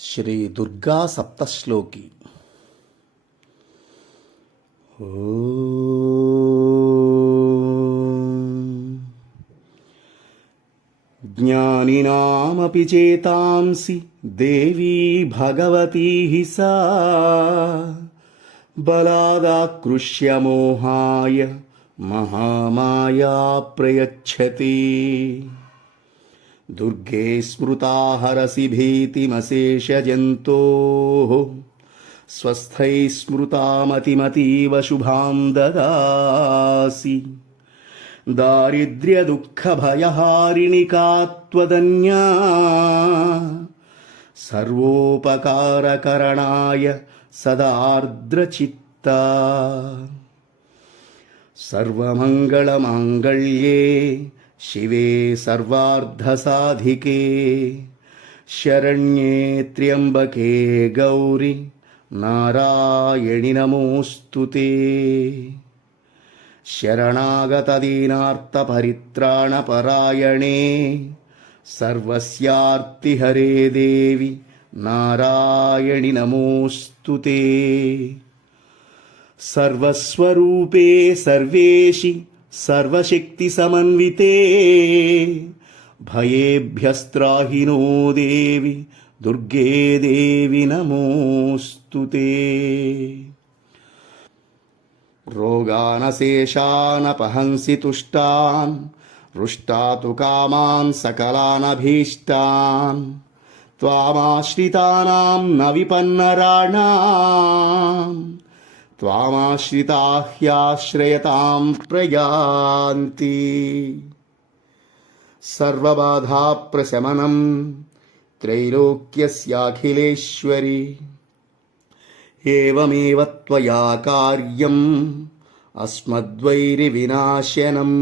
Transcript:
శ్రీ దుర్గా సప్తశ్లోకి. జ్ఞానినామపి చేతాంసి దేవీ భగవతీ సా सा బలాదాకృష్యమోహాయ మహామాయా ప్రయచ్చతి. दुर्गे स्मृता हरसि भीतिमशेषजन्तोः स्वस्थैः स्मृतामतिमतीव शुभां ददासि दारिद्र्यदुःखभयहारिणिका त्वदन्या सर्वोपकारकरणाय सदार्द्रचित्ता सर्वमङ्गलमाङ्गल्ये शिवे सर्वार्धसाधिके शरण्ये त्र्यम्बके गौरि नारायणि नमोऽस्तु ते शरणागतदीनार्तपरित्राणपरायणे सर्वस्यार्तिहरे देवि नारायणि नमोऽस्तु ते सर्वस्वरूपे सर्वेशि सर्वशक्तिसमन्विते भयेभ्यस्त्राहिनो देवि दुर्गे देवि नमोऽस्तु ते रोगानशेषानपहंसि तुष्टान् रुष्टा तु कामान् सकलानभीष्टान् त्वामाश्रितानां न विपन्नराणाम् త్వామాశ్రితా హ్యాశ్రయతాం ప్రయాంతి సర్వబాధాప్రశమనం త్రైలోక్యస్యాఖిలేశ్వరి ఏమేవ త్వయా కార్యం అస్మద్వైరి వినాశనం